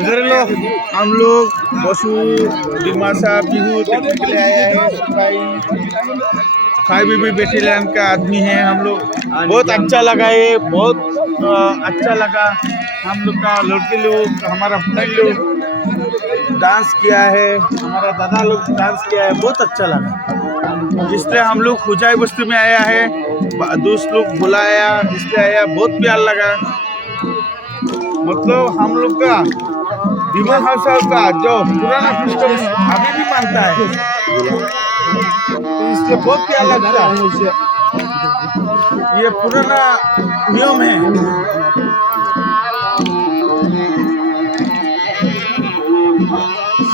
इधर लो, हम लोग बसु डिमासा बिहू देखने के लिए आया है। खाई भी बेटेलियन का आदमी है हम लोग। बहुत अच्छा लगा ये, बहुत अच्छा लगा। हम लोग का लड़के लोग, हमारा फ्रेंड लोग डांस किया है, हमारा दादा लोग डांस किया है, बहुत अच्छा लगा। इसलिए हम लोग खुजाई बस्ती में आया है, दोस्त लोग बुलाया इसलिए आया, बहुत प्यार लगा। मतलब हम लोग का डिमा हाउस का जो पुराना सिस्टम अभी भी मानता है, तो इसलिए बहुत प्यार लगता है। ये पुराना नियम है।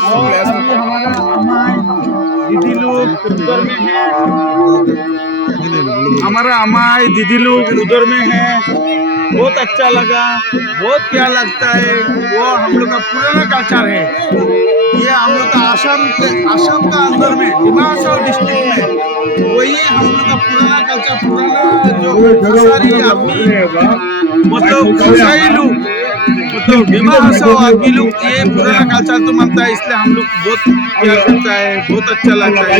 और अभी हमारा अमाई दीदी लोग उधर में है, हमारा अमाई दीदी लोग उधर में है। बहुत अच्छा लगा, बहुत प्यार लगता है। वो हम लोग का पुराना कल्चर है। ये हम लोग का आसाम का अंदर में डिमा हासाओ डिस्ट्रिक्ट में वही हम लोग का पुराना कल्चर, पुराना जो सारी आदमी मतलब खुशाई लोग, मतलब डिमा हासाओ आदमी लोग ये पुराना कल्चर तो मानता है, इसलिए हम लोग बहुत प्यार करता है, बहुत अच्छा लगता है।